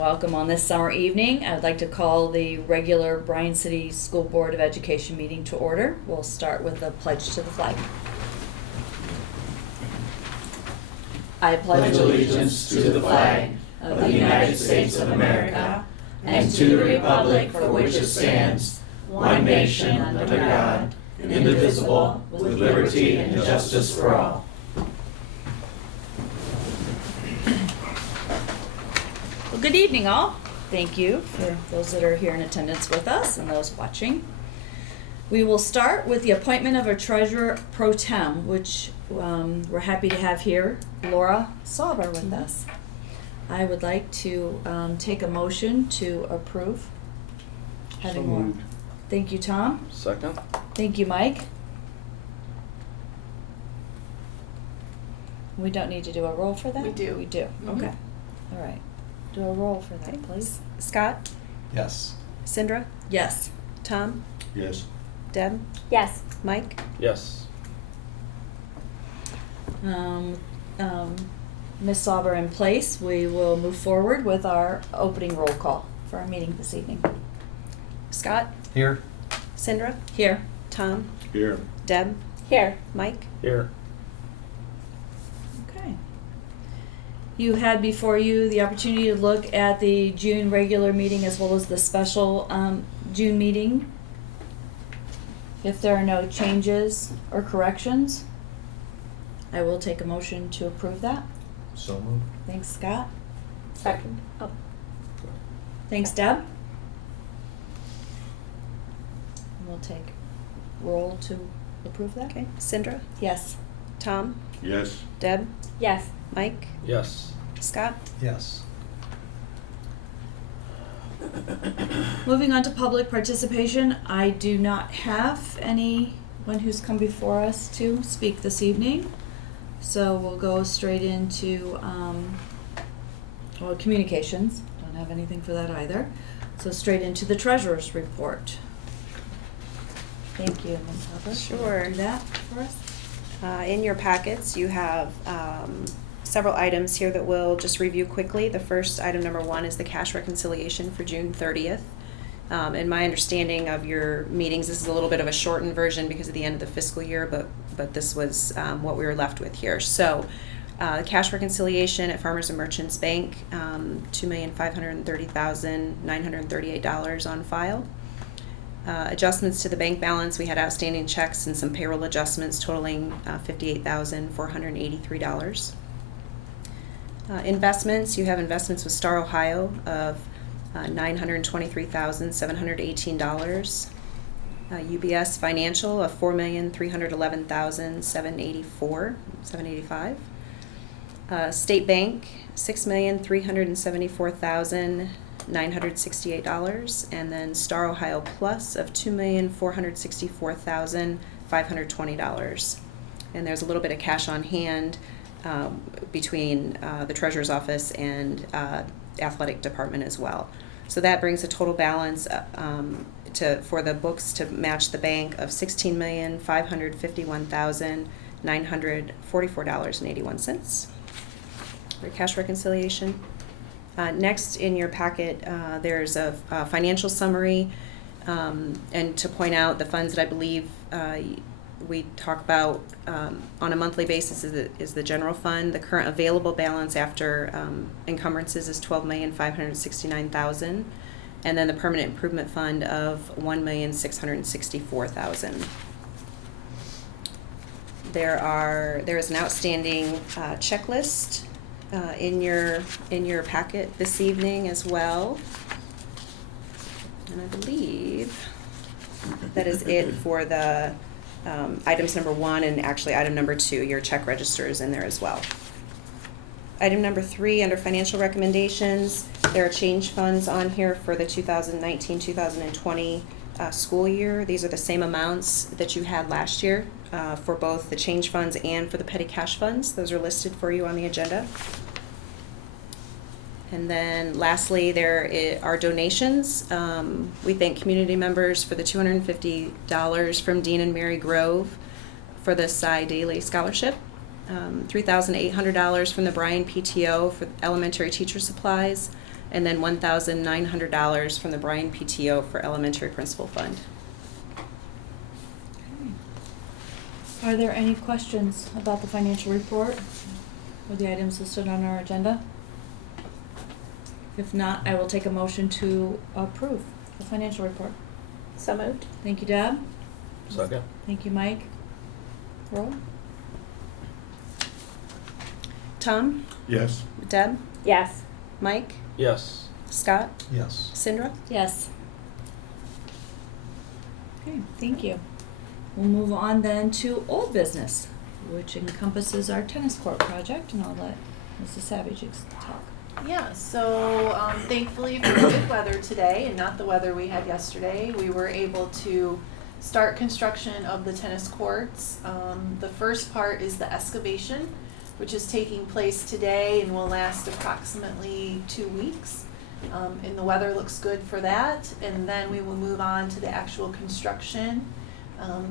Welcome on this summer evening. I'd like to call the regular Bryan City School Board of Education meeting to order. We'll start with a pledge to the flag. I pledge allegiance to the flag of the United States of America and to the republic for which it stands, one nation under God, indivisible, with liberty and justice for all. Well, good evening, all. Thank you for those that are here in attendance with us and those watching. We will start with the appointment of a treasurer pro tem, which we're happy to have here, Laura Sauber, with us. I would like to take a motion to approve having Laura. Thank you, Tom. Second. Thank you, Mike. We don't need to do a roll for that? We do. We do, Mm-hmm. Okay. All right. Do a roll for that, please. Scott, Yes. Cindra, Yes. Tom, Yes. Deb, Yes. Mike. Yes. Ms. Sauber in place, we will move forward with our opening roll call for our meeting this evening. Scott, Here. Cindra, Here. Tom, Here. Deb, Here. Mike. Here. Okay. You had before you the opportunity to look at the June regular meeting as well as the special June meeting. If there are no changes or corrections, I will take a motion to approve that. So moved. Thanks, Scott. Second. Oh. Thanks, Deb. We'll take roll to approve that. Okay. Cindra, Yes. Tom, Yes. Deb, Yes. Mike, Yes. Scott. Yes. Moving on to public participation, I do not have anyone who's come before us to speak this evening. So we'll go straight into communications. Don't have anything for that either. So straight into the treasurer's report. Thank you, Ms. Hubbard. Sure. Do that for us. In your packets, you have several items here that we'll just review quickly. The first item, number 1, is the cash reconciliation for June 30th. In my understanding of your meetings, this is a little bit of a shortened version because of the end of the fiscal year, but this was what we were left with here. So, cash reconciliation at Farmers and Merchants Bank, $2,530,938 on file. Adjustments to the bank balance, we had outstanding checks and some payroll adjustments totaling $58,483. Investments, you have investments with Star Ohio of $923,718. UBS Financial of $4,311,785. State Bank, $6,374,968, and then Star Ohio Plus of $2,464,520. And there's a little bit of cash on hand between the Treasurer's Office and Athletic Department as well. So that brings the total balance for the books to match the bank of $16,551,944.81 for cash reconciliation. Next in your packet, there's a financial summary, and to point out the funds that I believe we talk about on a monthly basis is the general fund. The current available balance after encumbrances is $12,569,000, and then the permanent improvement fund of $1,664,000. There is an outstanding checklist in your packet this evening as well, and I believe that is it for the items number 1 and actually item number 2. Your check register is in there as well. Item number 3, under financial recommendations, there are change funds on here for the 2019-2020 school year. These are the same amounts that you had last year for both the change funds and for the petty cash funds. Those are listed for you on the agenda. And then lastly, there are donations. We thank community members for the $250 from Dean and Mary Grove for the Cy Daly Scholarship, $3,800 from the Bryan PTO for elementary teacher supplies, and then $1,900 from the Bryan PTO for elementary principal fund. Are there any questions about the financial report or the items listed on our agenda? If not, I will take a motion to approve the financial report. So moved. Thank you, Deb. Second. Thank you, Mike. Roll. Tom? Yes. Deb? Yes. Mike? Yes. Scott? Yes. Cindra? Yes. Okay, thank you. We'll move on then to old business, which encompasses our tennis court project, and I'll let Mrs. Savage talk. Yeah, so thankfully for good weather today and not the weather we had yesterday, we were able to start construction of the tennis courts. The first part is the excavation, which is taking place today and will last approximately 2 weeks. And the weather looks good for that, and then we will move on to the actual construction.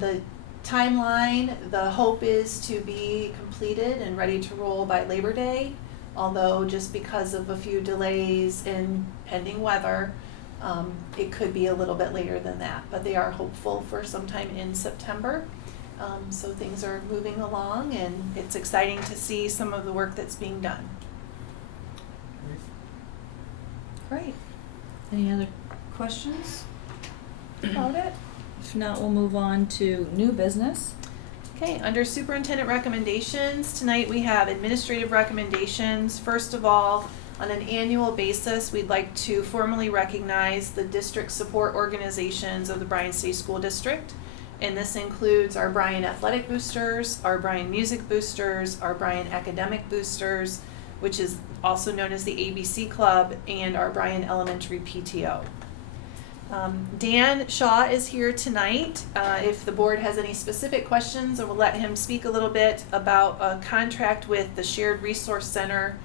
The timeline, the hope is to be completed and ready to roll by Labor Day, although just because of a few delays and pending weather, it could be a little bit later than that, but they are hopeful for sometime in September. So things are moving along, and it's exciting to see some of the work that's being done. Great. Any other questions about it? If not, we'll move on to new business. Okay, under superintendent recommendations, tonight we have administrative recommendations. First of all, on an annual basis, we'd like to formally recognize the district support organizations of the Bryan City School District. And this includes our Bryan Athletic Boosters, our Bryan Music Boosters, our Bryan Academic Boosters, which is also known as the ABC Club, and our Bryan Elementary PTO. Dan Shaw is here tonight. If the board has any specific questions, I will let him speak a little bit about a contract with the Shared Resource Center.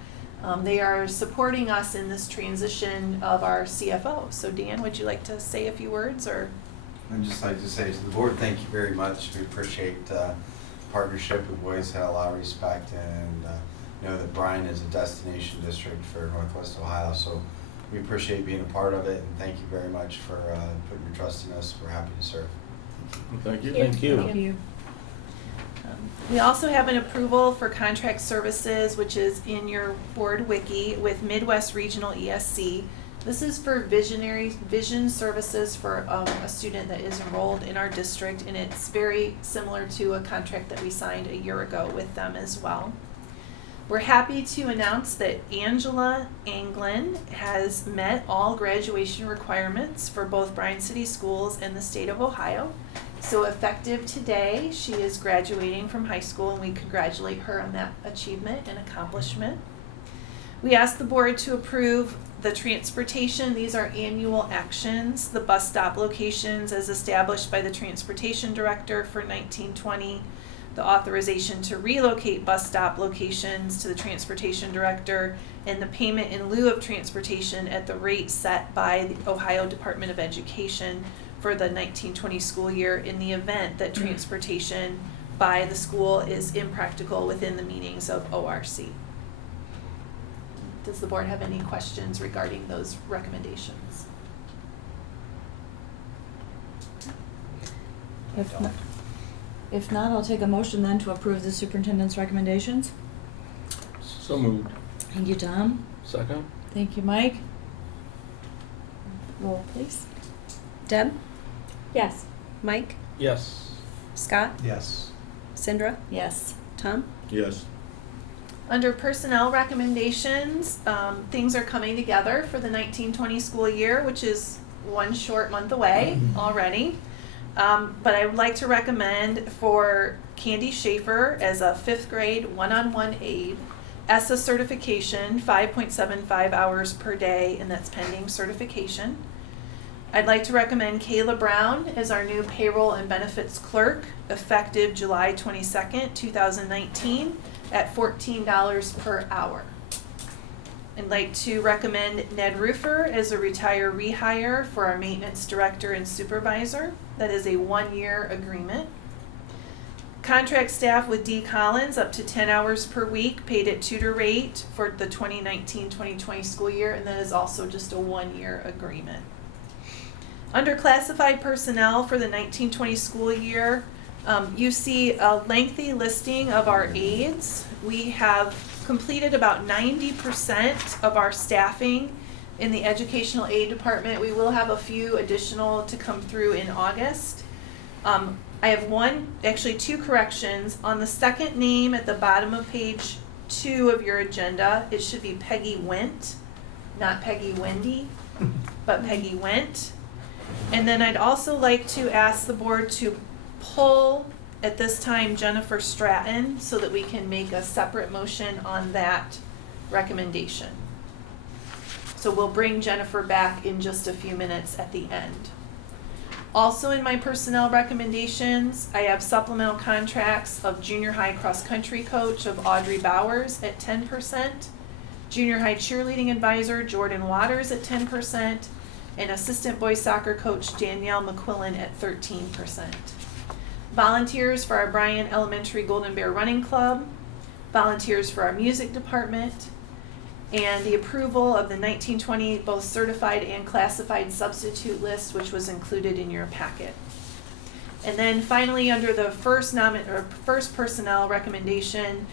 They are supporting us in this transition of our CFO. So Dan, would you like to say a few words? Or I'd just like to say to the board, thank you very much. We appreciate the partnership. We've always had a lot of respect and know that Bryan is a destination district for Northwest Ohio. So we appreciate being a part of it, and thank you very much for putting your trust in us. We're happy to serve. Thank you. Thank you. Thank you. we also have an approval for contract services, which is in your board wiki, with Midwest Regional ESC. This is for vision services for a student that is enrolled in our district, and it's very similar to a contract that we signed a year ago with them as well. We're happy to announce that Angela Anglin has met all graduation requirements for both Bryan City Schools and the state of Ohio. So effective today, she is graduating from high school, and we congratulate her on that achievement and accomplishment. We ask the board to approve the transportation. These are annual actions. The bus stop locations as established by the transportation director for 1920. The authorization to relocate bus stop locations to the transportation director, and the payment in lieu of transportation at the rate set by the Ohio Department of Education for the 1920 school year in the event that transportation by the school is impractical within the meanings of ORC. Does the board have any questions regarding those recommendations? If not, I'll take a motion then to approve the superintendent's recommendations. So moved. Thank you, Tom. Second? Thank you, Mike. Roll, please. Deb? Yes. Mike? Yes. Scott? Yes. Cindra? Yes. Tom? Yes. Under personnel recommendations, things are coming together for the 1920 school year, which is one short month away already. But I would like to recommend for Candy Schaefer as a 5th grade one-on-one aide, ESSA certification, 5.75 hours per day, and that's pending certification. I'd like to recommend Kayla Brown as our new payroll and benefits clerk, effective July 22nd, 2019, at $14 per hour. I'd like to recommend Ned Roofer as a retire rehire for our maintenance director and supervisor. That is a 1-year agreement. Contract staff with D. Collins, up to 10 hours per week, paid at tutor rate for the 2019-2020 school year, and that is also just a 1-year agreement. Under classified personnel for the 1920 school year, you see a lengthy listing of our aides. We have completed about 90% of our staffing in the educational aid department. We will have a few additional to come through in August. I have two corrections. On the second name at the bottom of page 2 of your agenda, it should be Peggy Went, not Peggy Wendy, but Peggy Went. And then I'd also like to ask the board to pull at this time Jennifer Stratton so that we can make a separate motion on that recommendation. So we'll bring Jennifer back in just a few minutes at the end. Also in my personnel recommendations, I have supplemental contracts of junior high cross country coach of Audrey Bowers at 10%, junior high cheerleading advisor Jordan Waters at 10%, and assistant boys soccer coach Danielle McQuillan at 13%. Volunteers for our Bryan Elementary Golden Bear Running Club, volunteers for our music department, and the approval of the 1920 both certified and classified substitute list, which was included in your packet. And then finally, under the first personnel recommendation,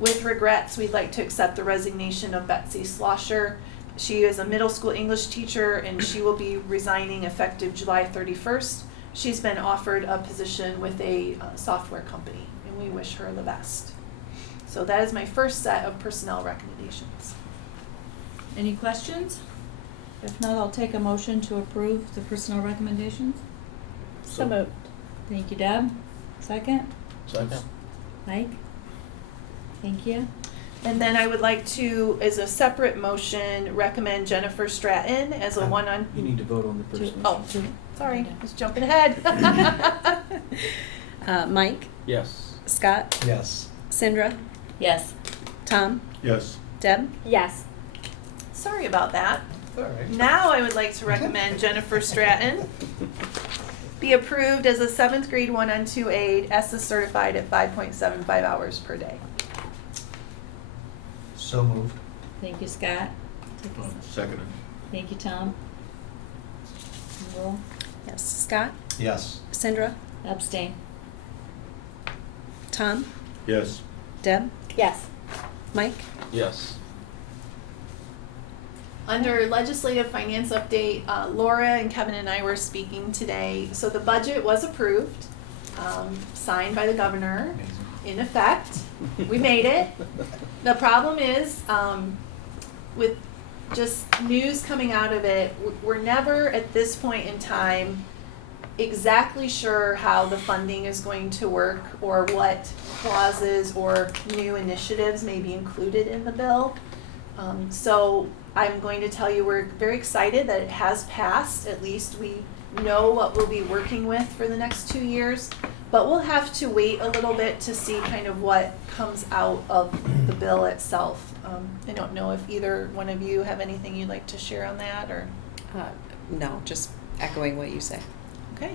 with regrets, we'd like to accept the resignation of Betsy Slosher. She is a middle school English teacher, and she will be resigning effective July 31st. She's been offered a position with a software company, and we wish her the best. So that is my first set of personnel recommendations. Any questions? If not, I'll take a motion to approve the personnel recommendations. So moved. Thank you, Deb. Second? Second. Mike? Thank you. And then I would like to, as a separate motion, recommend Jennifer Stratton as a one-on. You need to vote on the first Oh, motion. sorry, I was jumping ahead. Mike, Yes. Scott, Yes. Sandra, Yes. Tom, Yes. Deb. Yes. Sorry about that. All right. Now I would like to recommend Jennifer Stratton be approved as a 7th grade 1-on-2 aide, ESSA certified at 5.75 hours per day. So moved. Thank you, Scott. Second. Thank you, Tom. Roll. Yes. Scott, Yes. Sandra, Abstain. Tom, Yes. Deb, Yes. Mike. Yes. Under legislative finance update, Laura and Kevin and I were speaking today. So the budget was approved, signed by the governor, in effect. We made it. The problem is, with just news coming out of it, we're never at this point in time exactly sure how the funding is going to work or what clauses or new initiatives may be included in the bill. So I'm going to tell you we're very excited that it has passed. At least we know what we'll be working with for the next 2 years. But we'll have to wait a little bit to see kind of what comes out of the bill itself. I don't know if either one of you have anything you'd like to share on that, or? No, just echoing what you say. Okay.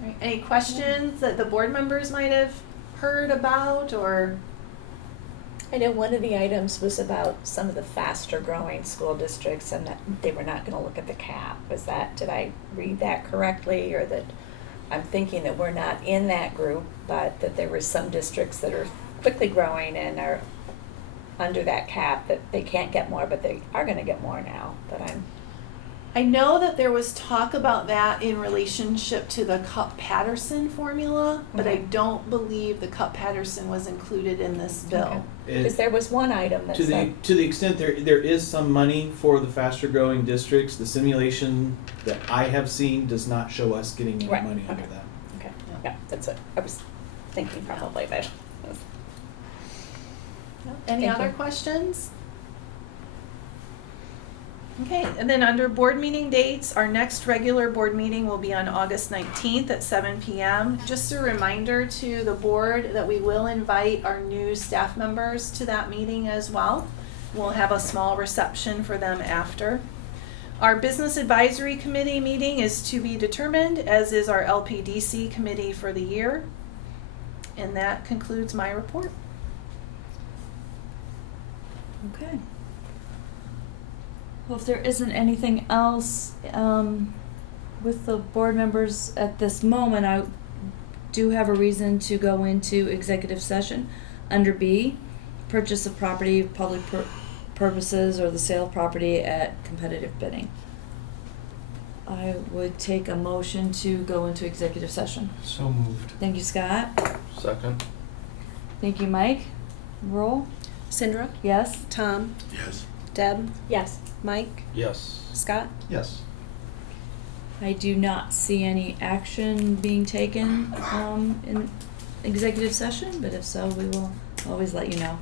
All right. Any questions that the board members might have heard about, or? I know one of the items was about some of the faster growing school districts and that they were not going to look at the cap. Was that, did I read that correctly, or that I'm thinking that we're not in that group, but that there were some districts that are quickly growing and are under that cap, that they can't get more, but they are going to get more now? I know that there was talk about that in relationship to the Cup-Patterson formula, but I Okay. don't believe the Cup-Patterson was included in this bill. Because there was one item that To said, the extent there is some money for the faster growing districts, the simulation that I have seen does not show us getting any Right, money under okay. that. okay, yeah, that's what I was thinking probably, but. Any Thank other you. questions? Okay, and then under board meeting dates, our next regular board meeting will be on August 19th at 7 p.m. Just a reminder to the board that we will invite our new staff members to that meeting as well. We'll have a small reception for them after. Our Business Advisory Committee meeting is to be determined, as is our LPDC committee for the year. And that concludes my report. Okay. Well, if there isn't anything else with the board members at this moment, I do have a reason to go into executive session under B, purchase of property, public purposes, or the sale of property at competitive bidding. I would take a motion to go into executive session. So moved. Thank you, Scott. Second? Thank you, Mike. Roll. Cindra, Yes? Tom, Yes. Deb, Yes. Mike, Yes. Scott. Yes. I do not see any action being taken in executive session, but if so, we will always let you know.